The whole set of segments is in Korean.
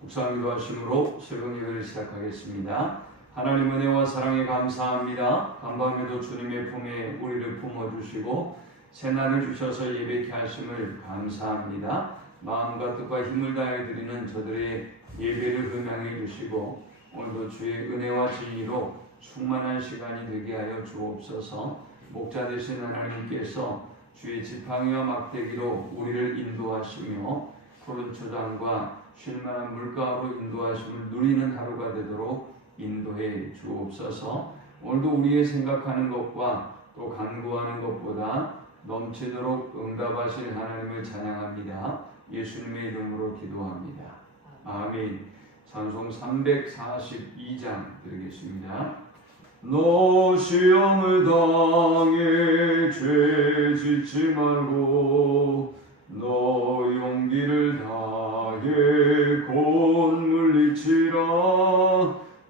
묵상기도 하심으로 새로운 예배를 시작하겠습니다. 하나님 은혜와 사랑에 감사합니다. 간밤에도 주님의 품에 우리를 품어주시고 새날을 주셔서 예배케 하심을 감사합니다. 마음과 뜻과 힘을 다해 드리는 저들의 예배를 음양해 주시고 오늘도 주의 은혜와 진리로 충만한 시간이 되게 하여 주옵소서. 목자 되신 하나님께서 주의 지팡이와 막대기로 우리를 인도하시며 푸른 초장과 쉴만한 물가로 인도하심을 누리는 하루가 되도록 인도해 주옵소서. 오늘도 우리의 생각하는 것과 또 간구하는 것보다 넘치도록 응답하실 하나님을 찬양합니다. 예수님의 이름으로 기도합니다. 아멘. 찬송 342장 드리겠습니다. 너 시험을 당해 죄 짓지 말고 너 용기를 다해 곧 물리치라.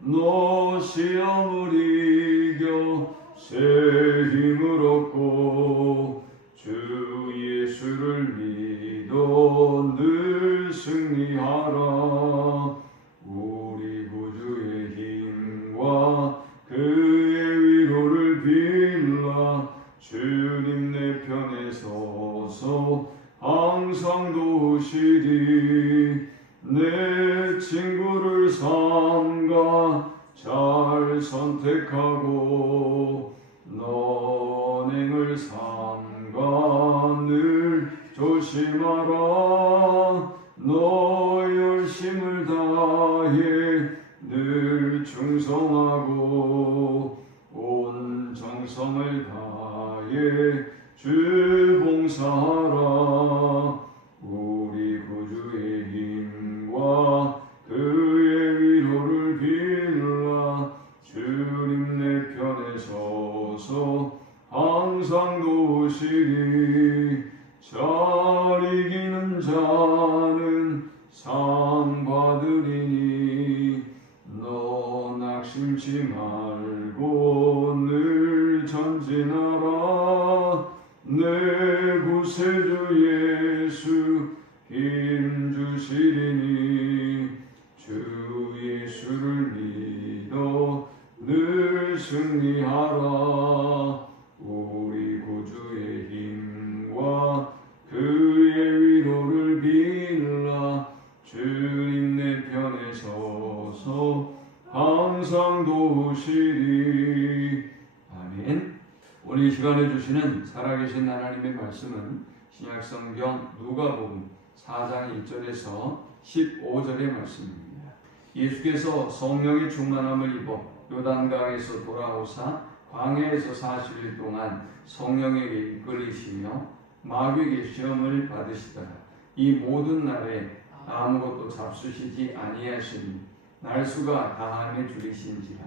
너 시험을 이겨 새 힘을 얻고 주 예수를 믿어 늘 승리하라. 우리 구주의 힘과 그의 위로를 빌라. 주님 내 편에 서서 항상 도우시리. 내 친구를 삼가 잘 선택하고 너행을 삼가 늘 조심하라. 너 열심을 다해 늘 충성하고 온 정성을 다해 주 봉사하라. 우리 구주의 힘과 그의 위로를 빌라. 주님 내 편에 서서 항상 도우시리. 잘 이기는 자는 상 받으리니 너 낙심치 말고 늘 전진하라. 내 구세주 예수 힘주시리니 주 예수를 믿어 늘 승리하라. 우리 구주의 힘과 그의 위로를 빌라. 주님 내 편에 서서 항상 도우시리. 아멘. 오늘 이 시간에 주시는 살아계신 하나님의 말씀은 신약성경 누가복음 4장 1절에서 15절의 말씀입니다. 예수께서 성령의 충만함을 입어 요단강에서 돌아오사 광야에서 40일 동안 성령에게 이끌리시며 마귀에게 시험을 받으시더라. 이 모든 날에 아무것도 잡수시지 아니하시니 날수가 다함에 줄이신지라.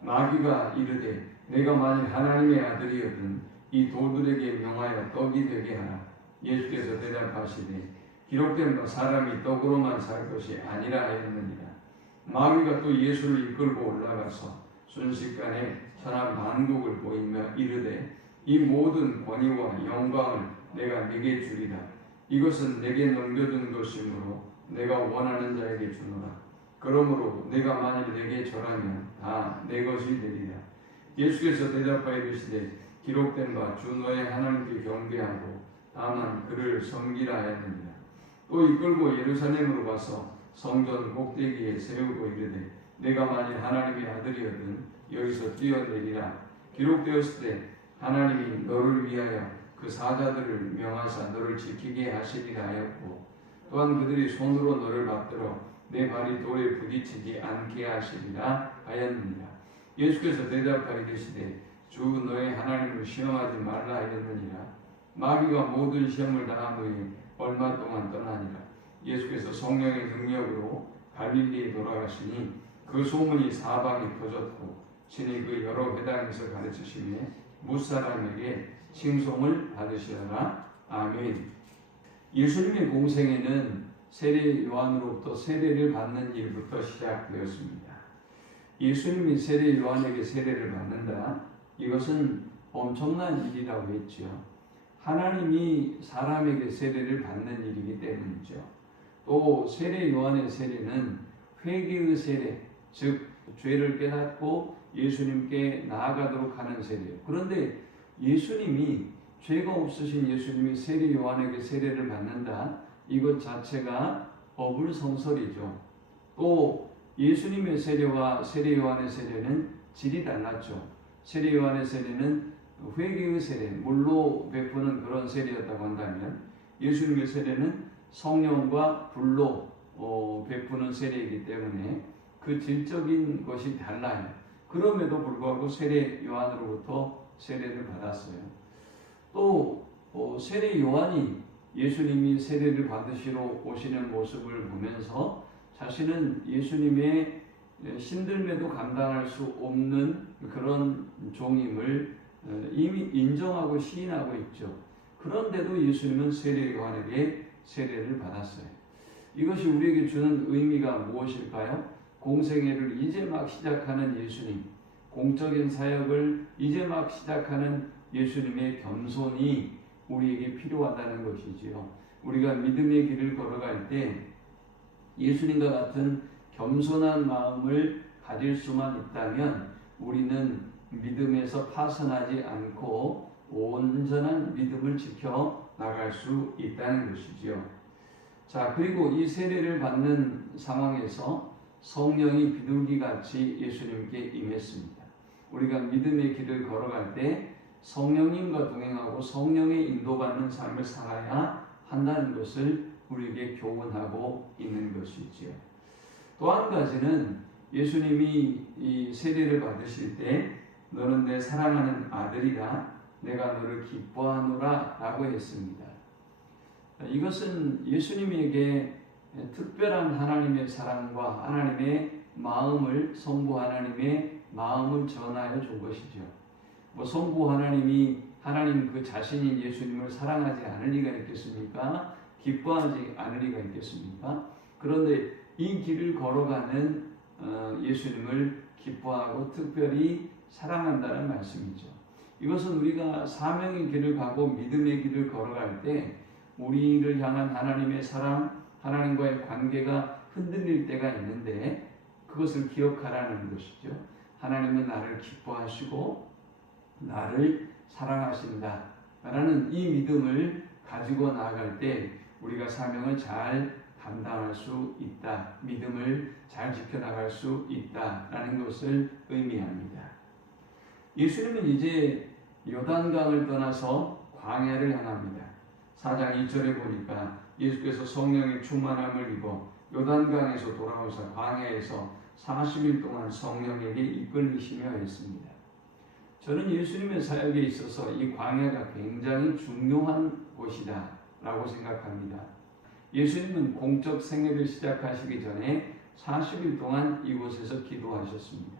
마귀가 이르되 내가 만일 하나님의 아들이거든 이 돌들에게 명하여 떡이 되게 하라. 예수께서 대답하시되 기록된 바 사람이 떡으로만 살 것이 아니라 하였느니라. 마귀가 또 예수를 이끌고 올라가서 순식간에 천하 만국을 보이며 이르되 이 모든 권위와 영광을 내가 네게 주리라. 이것은 내게 넘겨준 것이므로 내가 원하는 자에게 주노라. 그러므로 내가 만일 내게 절하면 다 내 것이 되리라. 예수께서 대답하여 이르시되 기록된 바 주 너의 하나님께 경배하고 다만 그를 섬기라 하였느니라. 또 이끌고 예루살렘으로 가서 성전 꼭대기에 세우고 이르되 내가 만일 하나님의 아들이거든 여기서 뛰어내리라. 기록되었을 때 하나님이 너를 위하여 그 사자들을 명하사 너를 지키게 하시리라 하였고 또한 그들이 손으로 너를 받들어 내 발이 돌에 부딪히지 않게 하시리라 하였느니라. 예수께서 대답하여 이르시되 주 너의 하나님을 시험하지 말라 하였느니라. 마귀가 모든 시험을 당한 후에 얼마 동안 떠나니라. 예수께서 성령의 능력으로 갈릴리에 돌아가시니 그 소문이 사방에 퍼졌고 친히 그 여러 회당에서 가르치시며 무사람에게 칭송을 받으시더라. 아멘. 예수님의 공생애는 세례 요한으로부터 세례를 받는 일부터 시작되었습니다. 예수님이 세례 요한에게 세례를 받는다. 이것은 엄청난 일이라고 했죠. 하나님이 사람에게 세례를 받는 일이기 때문이죠. 또 세례 요한의 세례는 회개의 세례, 즉 죄를 깨닫고 예수님께 나아가도록 하는 세례예요. 그런데 예수님이 죄가 없으신 예수님이 세례 요한에게 세례를 받는다. 이것 자체가 어불성설이죠. 또 예수님의 세례와 세례 요한의 세례는 질이 달랐죠. 세례 요한의 세례는 회개의 세례, 물로 베푸는 그런 세례였다고 한다면 예수님의 세례는 성령과 불로 베푸는 세례이기 때문에 그 질적인 것이 달라요. 그럼에도 불구하고 세례 요한으로부터 세례를 받았어요. 또 세례 요한이 예수님이 세례를 받으시러 오시는 모습을 보면서 자신은 예수님의 신들매도 감당할 수 없는 그런 종임을 이미 인정하고 시인하고 있죠. 그런데도 예수님은 세례 요한에게 세례를 받았어요. 이것이 우리에게 주는 의미가 무엇일까요? 공생애를 이제 막 시작하는 예수님, 공적인 사역을 이제 막 시작하는 예수님의 겸손이 우리에게 필요하다는 것이지요. 우리가 믿음의 길을 걸어갈 때 예수님과 같은 겸손한 마음을 가질 수만 있다면 우리는 믿음에서 파선하지 않고 온전한 믿음을 지켜 나갈 수 있다는 것이지요. 자, 그리고 이 세례를 받는 상황에서 성령이 비둘기같이 예수님께 임했습니다. 우리가 믿음의 길을 걸어갈 때 성령님과 동행하고 성령의 인도받는 삶을 살아야 한다는 것을 우리에게 교훈하고 있는 것이지요. 또 한 가지는 예수님이 이 세례를 받으실 때 너는 내 사랑하는 아들이라 내가 너를 기뻐하노라 라고 했습니다. 이것은 예수님에게 특별한 하나님의 사랑과 하나님의 마음을 성부 하나님의 마음을 전하여 준 것이죠. 성부 하나님이 하나님 그 자신인 예수님을 사랑하지 않을 리가 있겠습니까? 기뻐하지 않을 리가 있겠습니까? 그런데 이 길을 걸어가는 예수님을 기뻐하고 특별히 사랑한다는 말씀이죠. 이것은 우리가 사명의 길을 가고 믿음의 길을 걸어갈 때 우리를 향한 하나님의 사랑, 하나님과의 관계가 흔들릴 때가 있는데 그것을 기억하라는 것이죠. 하나님은 나를 기뻐하시고 나를 사랑하신다 라는 이 믿음을 가지고 나아갈 때 우리가 사명을 잘 감당할 수 있다. 믿음을 잘 지켜나갈 수 있다라는 것을 의미합니다. 예수님은 이제 요단강을 떠나서 광야를 향합니다. 4장 2절에 보니까 예수께서 성령의 충만함을 입어 요단강에서 돌아오사 광야에서 40일 동안 성령에게 이끌리시며 했습니다. 저는 예수님의 사역에 있어서 이 광야가 굉장히 중요한 곳이다 라고 생각합니다. 예수님은 공적 생애를 시작하시기 전에 40일 동안 이곳에서 기도하셨습니다.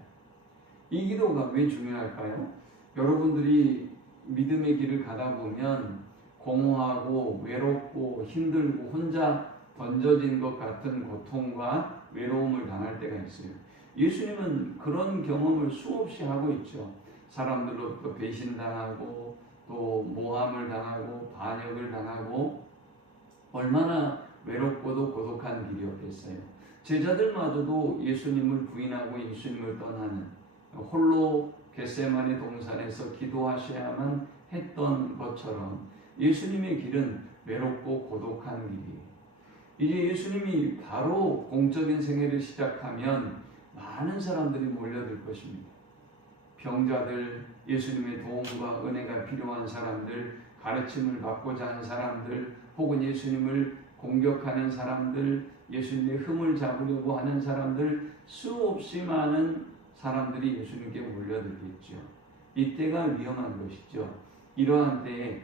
이 기도가 왜 중요할까요? 여러분들이 믿음의 길을 가다 보면 공허하고 외롭고 힘들고 혼자 던져진 것 같은 고통과 외로움을 당할 때가 있어요. 예수님은 그런 경험을 수없이 하고 있죠. 사람들로부터 배신당하고 또 모함을 당하고 반역을 당하고 얼마나 외롭고도 고독한 길이었겠어요. 제자들마저도 예수님을 부인하고 예수님을 떠나는 홀로 겟세마네 동산에서 기도하셔야만 했던 것처럼 예수님의 길은 외롭고 고독한 길이에요. 이제 예수님이 바로 공적인 생애를 시작하면 많은 사람들이 몰려들 것입니다. 병자들, 예수님의 도움과 은혜가 필요한 사람들, 가르침을 받고자 하는 사람들, 혹은 예수님을 공격하는 사람들, 예수님의 흠을 잡으려고 하는 사람들, 수없이 많은 사람들이 예수님께 몰려들겠죠. 이때가 위험한 것이죠. 이러한 때에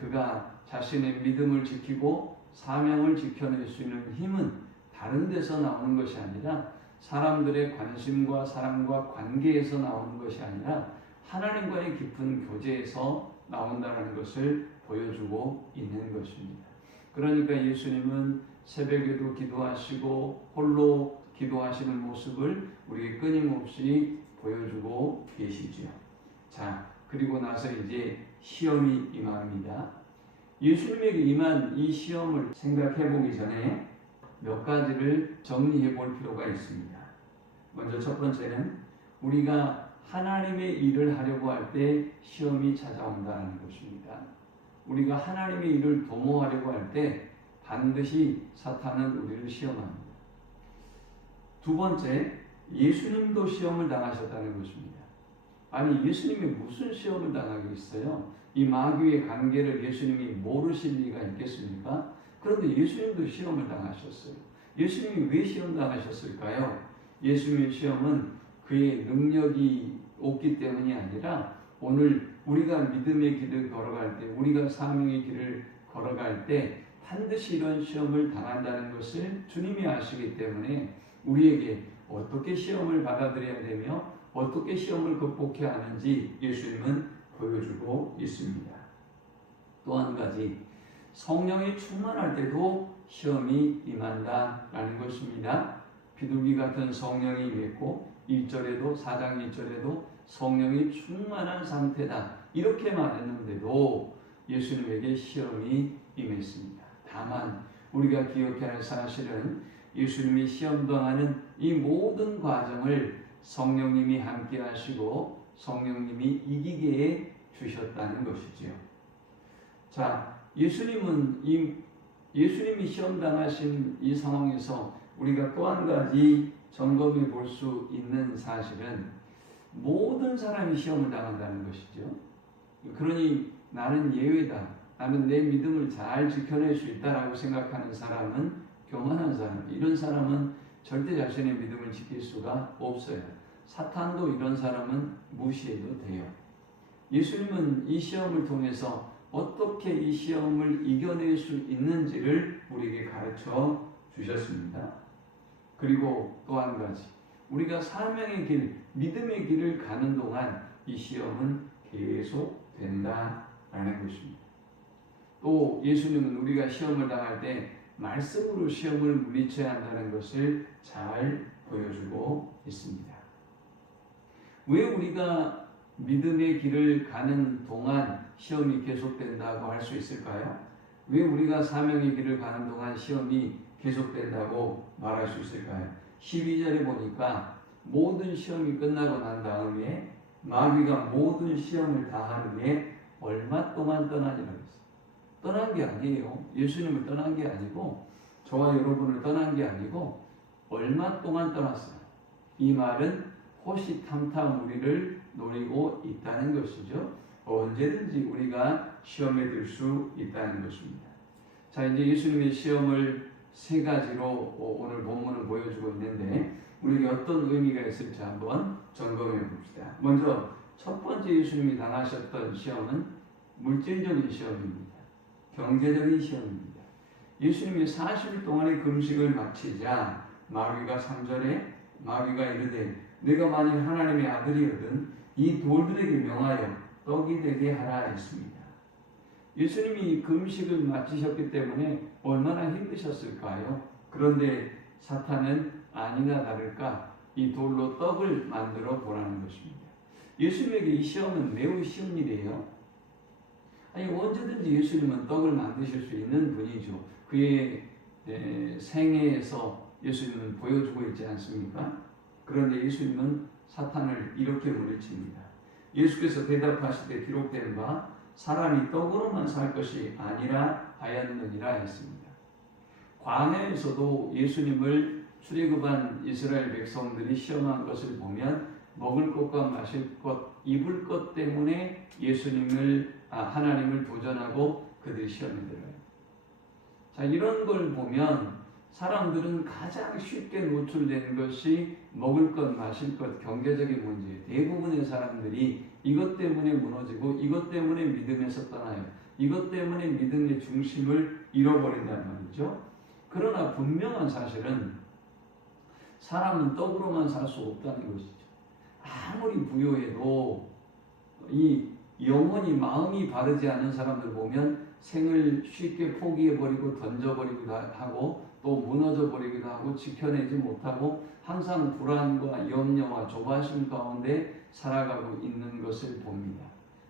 그가 자신의 믿음을 지키고 사명을 지켜낼 수 있는 힘은 다른 데서 나오는 것이 아니라 사람들의 관심과 사랑과 관계에서 나오는 것이 아니라 하나님과의 깊은 교제에서 나온다는 것을 보여주고 있는 것입니다. 그러니까 예수님은 새벽에도 기도하시고 홀로 기도하시는 모습을 우리에게 끊임없이 보여주고 계시죠. 자, 그리고 나서 이제 시험이 임합니다. 예수님에게 임한 이 시험을 생각해 보기 전에 몇 가지를 정리해 볼 필요가 있습니다. 먼저 첫 번째는 우리가 하나님의 일을 하려고 할 때 시험이 찾아온다는 것입니다. 우리가 하나님의 일을 도모하려고 할 때 반드시 사탄은 우리를 시험합니다. 두 번째, 예수님도 시험을 당하셨다는 것입니다. 아니, 예수님이 무슨 시험을 당하겠어요? 이 마귀의 관계를 예수님이 모르실 리가 있겠습니까? 그런데 예수님도 시험을 당하셨어요. 예수님이 왜 시험 당하셨을까요? 예수님의 시험은 그의 능력이 없기 때문이 아니라 오늘 우리가 믿음의 길을 걸어갈 때, 우리가 사명의 길을 걸어갈 때 반드시 이런 시험을 당한다는 것을 주님이 아시기 때문에 우리에게 어떻게 시험을 받아들여야 되며 어떻게 시험을 극복해야 하는지 예수님은 보여주고 있습니다. 또 한 가지, 성령이 충만할 때도 시험이 임한다라는 것입니다. 비둘기 같은 성령이 임했고 1절에도 4장 1절에도 성령이 충만한 상태다 이렇게 말했는데도 예수님에게 시험이 임했습니다. 다만 우리가 기억해야 할 사실은 예수님이 시험 당하는 이 모든 과정을 성령님이 함께 하시고 성령님이 이기게 주셨다는 것이지요. 자, 예수님이 시험 당하신 이 상황에서 우리가 또 한 가지 점검해 볼 수 있는 사실은 모든 사람이 시험을 당한다는 것이죠. 그러니 나는 예외다. 나는 내 믿음을 잘 지켜낼 수 있다라고 생각하는 사람은 교만한 사람. 이런 사람은 절대 자신의 믿음을 지킬 수가 없어요. 사탄도 이런 사람은 무시해도 돼요. 예수님은 이 시험을 통해서 어떻게 이 시험을 이겨낼 수 있는지를 우리에게 가르쳐 주셨습니다. 그리고 또 한 가지, 우리가 사명의 길, 믿음의 길을 가는 동안 이 시험은 계속 된다라는 것입니다. 또 예수님은 우리가 시험을 당할 때 말씀으로 시험을 물리쳐야 한다는 것을 잘 보여주고 있습니다. 왜 우리가 믿음의 길을 가는 동안 시험이 계속된다고 할 수 있을까요? 왜 우리가 사명의 길을 가는 동안 시험이 계속된다고 말할 수 있을까요? 12절에 보니까 모든 시험이 끝나고 난 다음에 마귀가 모든 시험을 다 하루에 얼마 동안 떠나니라고 했어요. 떠난 게 아니에요. 예수님을 떠난 게 아니고 저와 여러분을 떠난 게 아니고 얼마 동안 떠났어요. 이 말은 호시탐탐 우리를 노리고 있다는 것이죠. 언제든지 우리가 시험에 들 수 있다는 것입니다. 자, 이제 예수님의 시험을 세 가지로 오늘 본문을 보여주고 있는데 우리에게 어떤 의미가 있을지 한번 점검해 봅시다. 먼저 첫 번째 예수님이 당하셨던 시험은 물질적인 시험입니다. 경제적인 시험입니다. 예수님이 40일 동안의 금식을 마치자 마귀가 3절에 마귀가 이르되 내가 만일 하나님의 아들이거든 이 돌들에게 명하여 떡이 되게 하라 했습니다. 예수님이 금식을 마치셨기 때문에 얼마나 힘드셨을까요? 그런데 사탄은 아니나 다를까 이 돌로 떡을 만들어 보라는 것입니다. 예수님에게 이 시험은 매우 쉬운 일이에요. 아니 언제든지 예수님은 떡을 만드실 수 있는 분이죠. 그의 생애에서 예수님은 보여주고 있지 않습니까? 그런데 예수님은 사탄을 이렇게 물리칩니다. 예수께서 대답하실 때 기록된 바 사람이 떡으로만 살 것이 아니라 하였느니라 했습니다. 광야에서도 예수님을 출애굽한 이스라엘 백성들이 시험한 것을 보면 먹을 것과 마실 것, 입을 것 때문에 하나님을 도전하고 그들이 시험에 들어요. 자, 이런 걸 보면 사람들은 가장 쉽게 노출되는 것이 먹을 것, 마실 것, 경제적인 문제. 대부분의 사람들이 이것 때문에 무너지고 이것 때문에 믿음에서 떠나요. 이것 때문에 믿음의 중심을 잃어버린단 말이죠. 그러나 분명한 사실은 사람은 떡으로만 살 수 없다는 것이죠. 아무리 부유해도 이 영혼이 마음이 바르지 않은 사람들 보면 생을 쉽게 포기해버리고 던져버리기도 하고 또 무너져버리기도 하고 지켜내지 못하고 항상 불안과 염려와 조바심 가운데 살아가고 있는 것을 봅니다.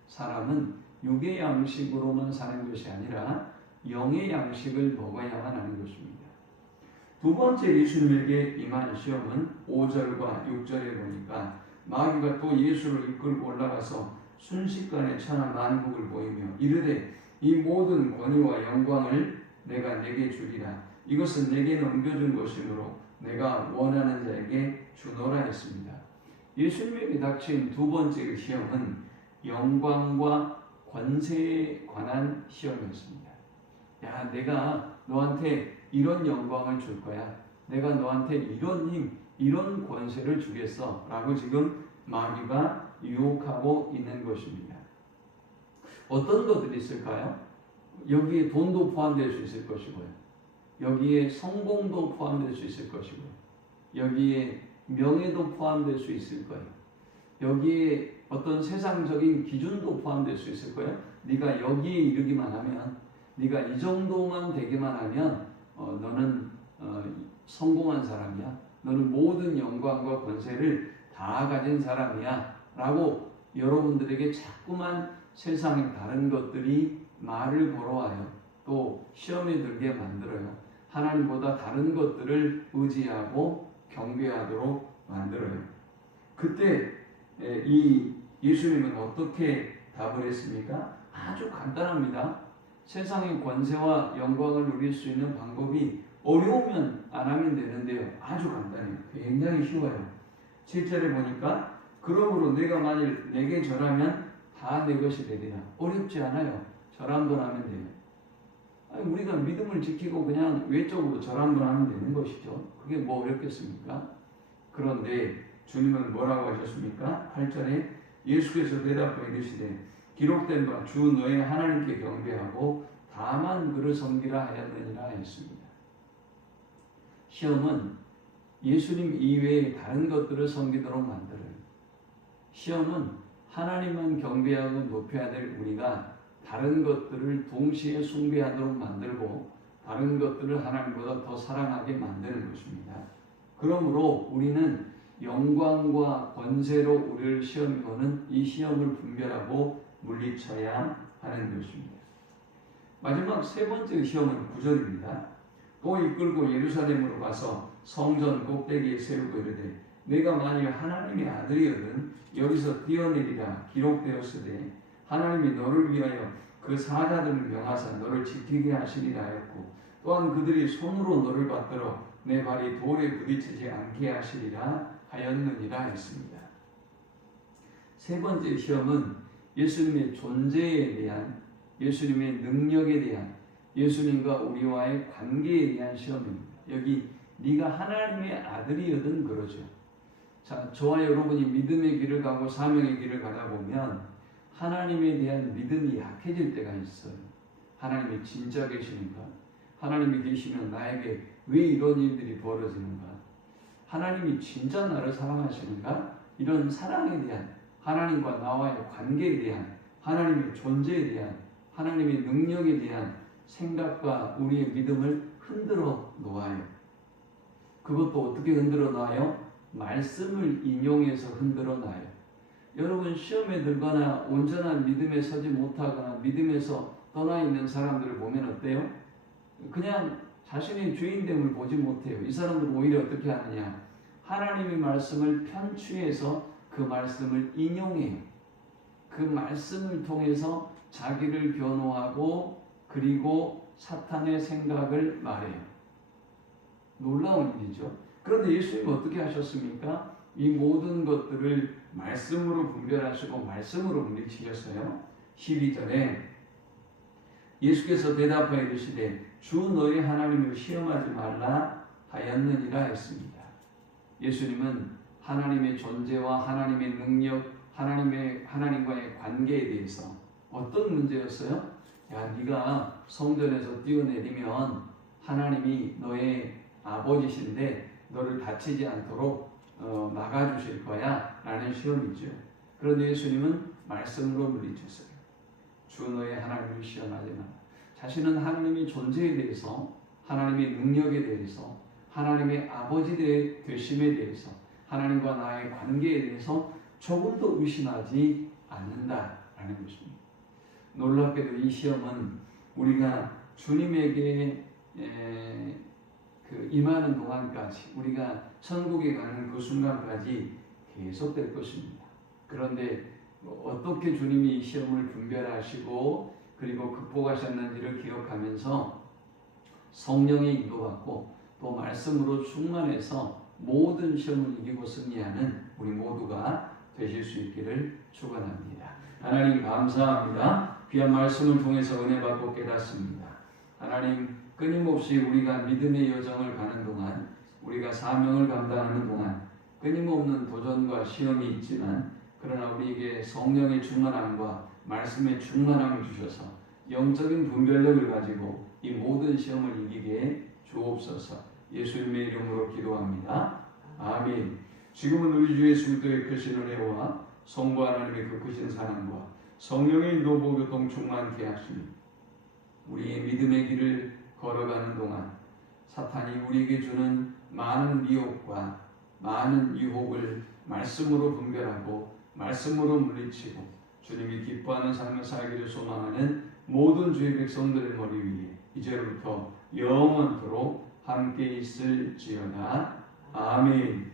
사람은 육의 양식으로만 사는 것이 아니라 영의 양식을 먹어야만 하는 것입니다. 두 번째 예수님에게 임한 시험은 5절과 6절에 보니까 마귀가 또 예수를 이끌고 올라가서 순식간에 천하 만국을 보이며 이르되 이 모든 권위와 영광을 내가 내게 주리라. 이것은 내게 넘겨준 것이므로 내가 원하는 자에게 주노라 했습니다. 예수님에게 닥친 두 번째 시험은 영광과 권세에 관한 시험이었습니다. 야, 내가 너한테 이런 영광을 줄 거야. 내가 너한테 이런 힘, 이런 권세를 주겠어. 라고 지금 마귀가 유혹하고 있는 것입니다. 어떤 것들이 있을까요? 여기에 돈도 포함될 수 있을 것이고요. 여기에 성공도 포함될 수 있을 것이고요. 여기에 명예도 포함될 수 있을 거예요. 여기에 어떤 세상적인 기준도 포함될 수 있을 거예요. 네가 여기에 이르기만 하면, 네가 이 정도만 되기만 하면 너는 성공한 사람이야. 너는 모든 영광과 권세를 다 가진 사람이야. 라고 여러분들에게 자꾸만 세상의 다른 것들이 말을 걸어와요. 또 시험에 들게 만들어요. 하나님보다 다른 것들을 의지하고 경배하도록 만들어요. 그때 이 예수님은 어떻게 답을 했습니까? 아주 간단합니다. 세상의 권세와 영광을 누릴 수 있는 방법이 어려우면 안 하면 되는데요. 아주 간단해요. 굉장히 쉬워요. 7절에 보니까 그러므로 내가 만일 내게 절하면 다 내 것이 되리라. 어렵지 않아요. 절 한 번 하면 돼요. 우리가 믿음을 지키고 그냥 외적으로 절 한 번 하면 되는 것이죠. 그게 뭐 어렵겠습니까? 그런데 주님은 뭐라고 하셨습니까? 8절에 예수께서 대답하여 이르시되 기록된 바 주 너의 하나님께 경배하고 다만 그를 섬기라 하였느니라 했습니다. 시험은 예수님 이외에 다른 것들을 섬기도록 만들어요. 시험은 하나님만 경배하고 높여야 될 우리가 다른 것들을 동시에 숭배하도록 만들고 다른 것들을 하나님보다 더 사랑하게 만드는 것입니다. 그러므로 우리는 영광과 권세로 우리를 시험해 오는 이 시험을 분별하고 물리쳐야 하는 것입니다. 마지막 세 번째 시험은 9절입니다. 또 이끌고 예루살렘으로 가서 성전 꼭대기에 세우고 이르되 내가 만일 하나님의 아들이거든 여기서 뛰어내리라 기록되었으되 하나님이 너를 위하여 그 사자들을 명하사 너를 지키게 하시리라 하였고 또한 그들이 손으로 너를 받들어 내 발이 돌에 부딪히지 않게 하시리라 하였느니라 했습니다. 세 번째 시험은 예수님의 존재에 대한, 예수님의 능력에 대한, 예수님과 우리와의 관계에 대한 시험입니다. 여기 네가 하나님의 아들이거든 그러죠. 자, 저와 여러분이 믿음의 길을 가고 사명의 길을 가다 보면 하나님에 대한 믿음이 약해질 때가 있어요. 하나님이 진짜 계시는가? 하나님이 계시면 나에게 왜 이런 일들이 벌어지는가? 하나님이 진짜 나를 사랑하시는가? 이런 사랑에 대한, 하나님과 나와의 관계에 대한, 하나님의 존재에 대한, 하나님의 능력에 대한 생각과 우리의 믿음을 흔들어 놓아요. 그것도 어떻게 흔들어 놔요? 말씀을 인용해서 흔들어 놔요. 여러분 시험에 들거나 온전한 믿음에 서지 못하거나 믿음에서 떠나 있는 사람들을 보면 어때요? 그냥 자신의 주인됨을 보지 못해요. 이 사람들은 오히려 어떻게 하느냐? 하나님의 말씀을 편취해서 그 말씀을 인용해요. 그 말씀을 통해서 자기를 변호하고 그리고 사탄의 생각을 말해요. 놀라운 일이죠. 그런데 예수님은 어떻게 하셨습니까? 이 모든 것들을 말씀으로 분별하시고 말씀으로 물리치셨어요. 12절에 예수께서 대답하여 이르시되 주 너희 하나님을 시험하지 말라 하였느니라 했습니다. 예수님은 하나님의 존재와 하나님의 능력, 하나님과의 관계에 대해서 어떤 문제였어요? 야, 네가 성전에서 뛰어내리면 하나님이 너의 아버지신데 너를 다치지 않도록 막아주실 거야 라는 시험이죠. 그런데 예수님은 말씀으로 물리쳤어요. 주 너의 하나님을 시험하지 마라. 자신은 하나님의 존재에 대해서, 하나님의 능력에 대해서, 하나님의 아버지 되심에 대해서, 하나님과 나의 관계에 대해서 조금도 의심하지 않는다라는 것입니다. 놀랍게도 이 시험은 우리가 주님에게 그 임하는 동안까지 우리가 천국에 가는 그 순간까지 계속될 것입니다. 그런데 어떻게 주님이 이 시험을 분별하시고 그리고 극복하셨는지를 기억하면서 성령의 인도받고 또 말씀으로 충만해서 모든 시험을 이기고 승리하는 우리 모두가 되실 수 있기를 축원합니다. 하나님 감사합니다. 귀한 말씀을 통해서 은혜 받고 깨닫습니다. 하나님 끊임없이 우리가 믿음의 여정을 가는 동안 우리가 사명을 감당하는 동안 끊임없는 도전과 시험이 있지만 그러나 우리에게 성령의 충만함과 말씀의 충만함을 주셔서 영적인 분별력을 가지고 이 모든 시험을 이기게 주옵소서. 예수님의 이름으로 기도합니다. 아멘. 지금은 우리 주 예수 그리스도의 크신 은혜와 성부 하나님의 그 크신 사랑과 성령의 인도 교통 충만케 하시니 우리의 믿음의 길을 걸어가는 동안 사탄이 우리에게 주는 많은 미혹과 많은 유혹을 말씀으로 분별하고 말씀으로 물리치고 주님이 기뻐하는 삶을 살기를 소망하는 모든 주의 백성들의 머리 위에 이제부터 영원토록 함께 있을지어다. 아멘.